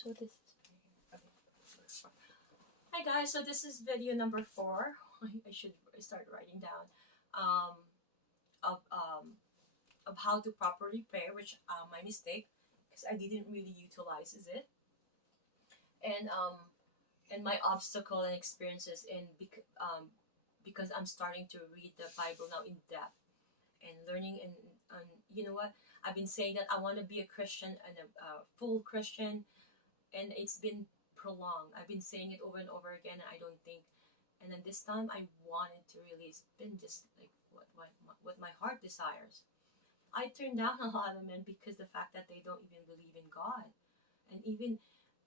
So this is okay. Hi guys, so this is video number 4. I should start writing down um, of how to properly pray, which my mistake because I didn't really utilize it, and my obstacle and experiences because I'm starting to read the Bible now in depth and learning and you know what, I've been saying that I want to be a Christian and a full Christian, and it's been prolonged. I've been saying it over and over again, and I don't think. And then this time, I wanted to really spin just like what my heart desires. I turned down a lot of men because the fact that they don't even believe in God, and even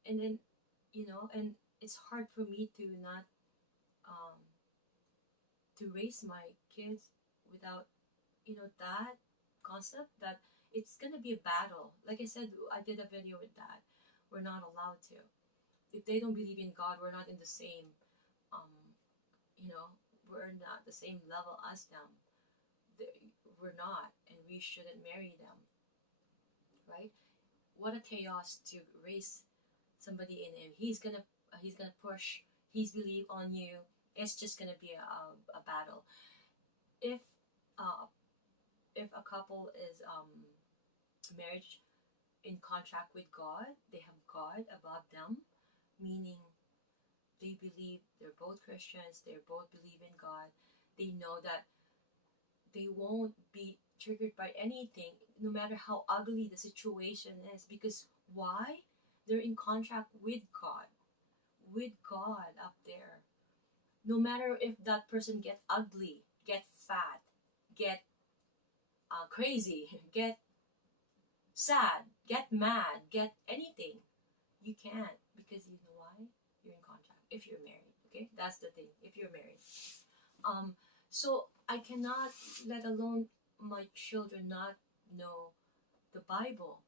and then and it's hard for me to not um, to raise my kids without that concept that it's gonna be a battle. Like I said, I did a video with that. We're not allowed to. If they don't believe in God, we're not in the same, um, we're not the same level as them. We're not, and we shouldn't marry them, right? What a chaos to raise somebody in him. He's gonna push his belief on you. It's just gonna be a battle. If uh, if a couple is marriage in contract with God, they have God above them, meaning they believe they're both Christians, they both believe in God. They know that they won't be triggered by anything, no matter how ugly the situation is. Because why? They're in contract with God up there. No matter if that person get ugly, get fat, get crazy, get sad, get mad, get anything, you can't, because you know why? You're in contract. If you're married, okay, that's the thing. If you're married, um, so I cannot let alone my children not know the Bible.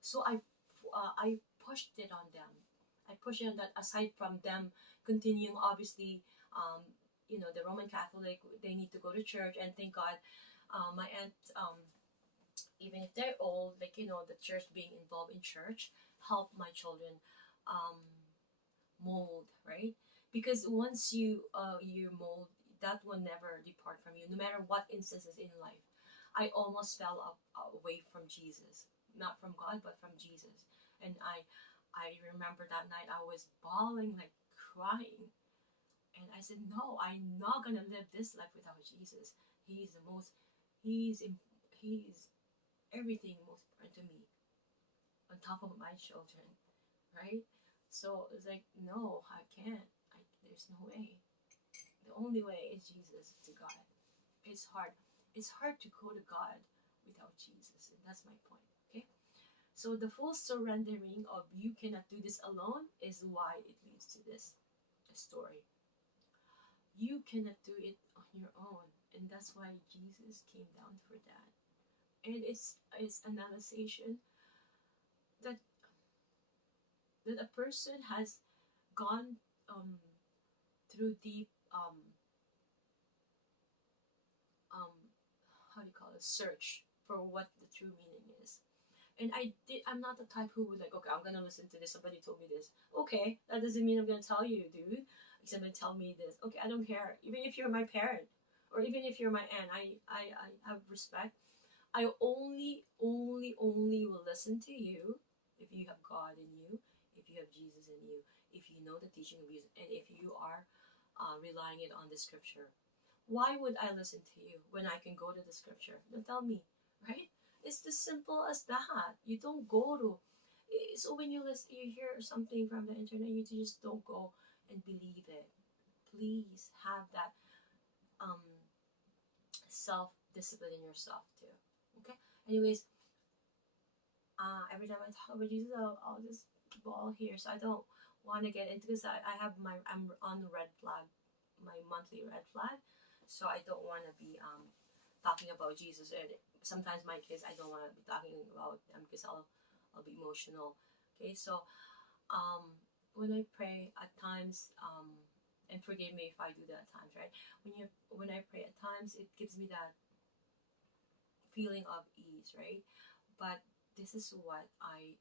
So I pushed it on them. I pushed it on that. Aside from them continuing, obviously, the Roman Catholic, they need to go to church, and thank God, my aunt, even if they're old, like the church, being involved in church, help my children um, mold, right? Because once you mold, that will never depart from you, no matter what instances in life. I almost fell up away from Jesus, not from God, but from Jesus. And I remember that night I was bawling, like crying, and I said, no, I'm not gonna live this life without Jesus. He's the most, he's he's everything most important to me, on top of my children, right? So it's like, no, I can't. There's no way. The only way is Jesus to God. It's hard. It's hard to go to God without Jesus, and that's my point. Okay. So the full surrendering of you cannot do this alone is why it leads to this story. You cannot do it on your own, and that's why Jesus came down for that. And it's an realization that a person has gone through deep um, how do you call it, search for what the true meaning is. And I'm not the type who would like, okay, I'm gonna listen to this, somebody told me this, okay, that doesn't mean I'm gonna tell you, dude. Somebody tell me this, okay, I don't care. Even if you're my parent, or even if you're my aunt, I have respect. I only will listen to you if you have God in you, if you have Jesus in you, if you know the teaching of Jesus, and if you are relying it on the scripture. Why would I listen to you when I can go to the scripture? Now tell me, right? It's as simple as that. You don't go to. So when you hear something from the internet, you just don't go and believe it. Please have that um, self discipline in yourself too. Okay. Anyways, every time I talk about Jesus, I'll just bawl here. So I don't want to get into this. I'm on the red flag, my monthly red flag. So I don't want to be talking about Jesus. And sometimes my kids, I don't want to be talking about them because I'll be emotional. Okay, so when I pray at times, and forgive me if I do that at times, right? When I pray at times, it gives me that feeling of ease, right? But this is what I